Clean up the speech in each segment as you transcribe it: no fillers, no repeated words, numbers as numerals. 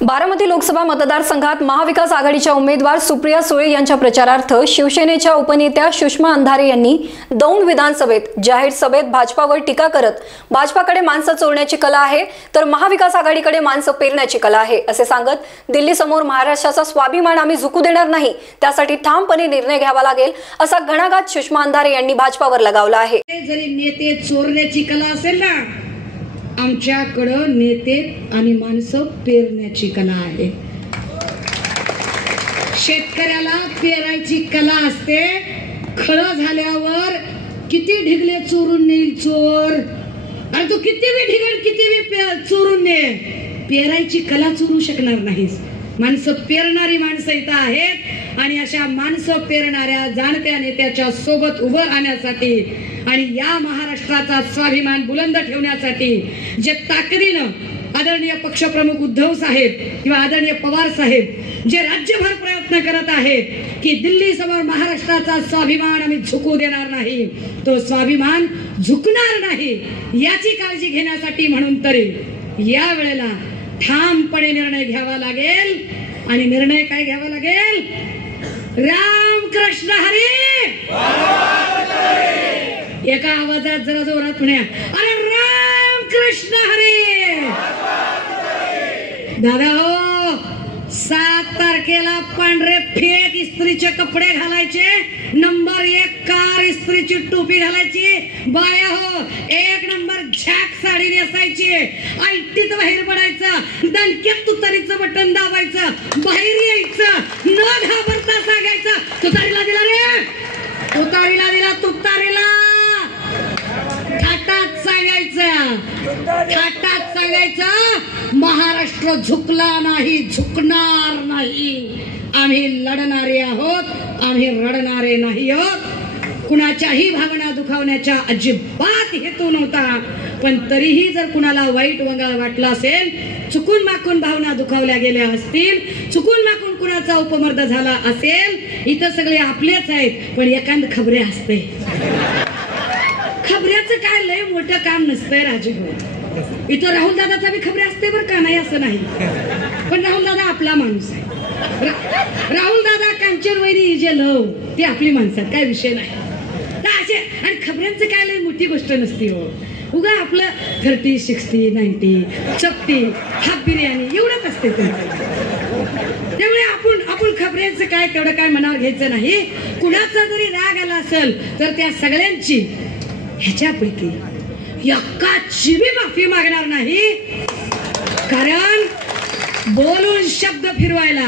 बारामती लोकसभा मतदारसंघात महाविकास आघाडीच्या उमेदवार सुप्रिया सुळे यांच्या प्रचारार्थ शिवसेनेच्या उपनेत्या सुषमा अंधारे यांनी दौंड विधानसभेत जाहीर सभेत भाजपावर टीका करत भाजपाकडे माणसं चोरण्याची कला आहे तर महाविकास आघाडीकडे माणसं पेरण्याची कला आहे असे सांगत दिल्लीसमोर महाराष्ट्राचा स्वाभिमान आम्ही झुकू देणार नाही, त्यासाठी ठामपणे निर्णय घ्यावा लागेल असा घणाघात सुषमा अंधारे यांनी भाजपावर लगावला आहे। जरी नेते चोरण्याची कला असेल ना, आमच्याकडं नेते आणि माणसं पेरण्याची कला आहे। शेतकऱ्याला पेरायची कला असते, खळं झाल्यावर किती ढिगले चोरून नेईल चोर, आणि तू किती बी ढिगल किती बी चोरून ने, पेरायची कला चोरू शकणार नाहीस। माणसं पेरणारी माणसं इथं आहेत आणि अशा माणसं पेरणाऱ्या जाणत्या नेत्याच्या सोबत उभं राहण्यासाठी आणि या महाराष्ट्राचा स्वाभिमान बुलंद ठेवण्यासाठी जे ताकदीनं आदरणीय पक्षप्रमुख उद्धव साहेब किंवा आदरणीय पवार साहेब जे राज्यभर प्रयत्न करत आहेत की दिल्ली समोर महाराष्ट्राचा स्वाभिमान आम्ही झुकू देणार नाही, तो स्वाभिमान झुकणार नाही याची काळजी घेण्यासाठी म्हणून तरी या वेळेला ठामपणे निर्णय घ्यावा लागेल। आणि निर्णय काय घ्यावा लागेल? रामकृष्ण हरी, एका आवाजात जरा जोरात म्हणा, अरे रामकृष्ण हरी। दादा हो, 7 तारखेला पांढरे फेक इस्त्रीचे कपडे घालायचे, नंबर 1 कार इस्त्रीची टोपी घालायची, बाया हो 1 नंबर झॅक साडी नेसायची, आयटीत बाहेर पडायचं, दणक्यात तुतारीचं बटन दाबायचं, बाहेर यायचं, न घाबरता सांगायचं तुतारीला दिला रे, तुतारीला दिला, तुतारीला थाटात सांगायचं, थाटात सांगायचं महाराष्ट्र झुकला नाही, झुकणार नाही, आम्ही लढणारे आहोत, आम्ही रडणारे नाही आहोत। कुणाच्याही भावना दुखावण्याचा अजिबात हेतू नव्हता, पण तरीही जर कुणाला वाईट वाटला असेल, चुकून माकून भावना दुखावल्या गेल्या असतील, चुकून माकून कुणाचा उपमर्द झाला असेल, इथं सगळे आपलेच आहेत, पण एखाद खबरे असते, खबऱ्याचं काय लय मोठं काम नसतंय राजू। इथं राहुल दादाचा बी खबरे असते बरं का, नाही असं नाही, पण राहुल दादा आपला माणूस आहे, राहुल दादा कांचन वैरी जे लव ते आपली माणसं, काय विषय नाही असे। आणि खबऱ्यांचं काय लय मोठी गोष्ट नसती हो, उगा आपलं 30, 60, 90 चपटी हाफ बिर्याणी एवढंच असते। त्यामुळे आपण खबऱ्यांचं काय तेवढं काय मनावर घ्यायचं नाही। कुणाचा जरी राग आला असेल तर त्या सगळ्यांची ह्याच्यापैकी एकाची बी माफी मागणार नाही, कारण बोलून शब्द फिरवायला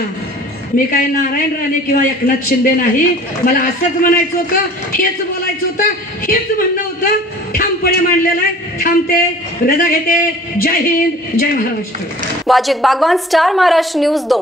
मी काय नारायण राणे किंवा एकनाथ शिंदे नाही। मला असंच म्हणायचं होतं, हेच बोलायचं होतं, हेच म्हणणं होतं, ठामपणे मांडलेलं आहे, थांबते, रजा घेते। जय हिंद, जय महाराष्ट्र। Wajid Bagwan, star Maharashtra news, Daund.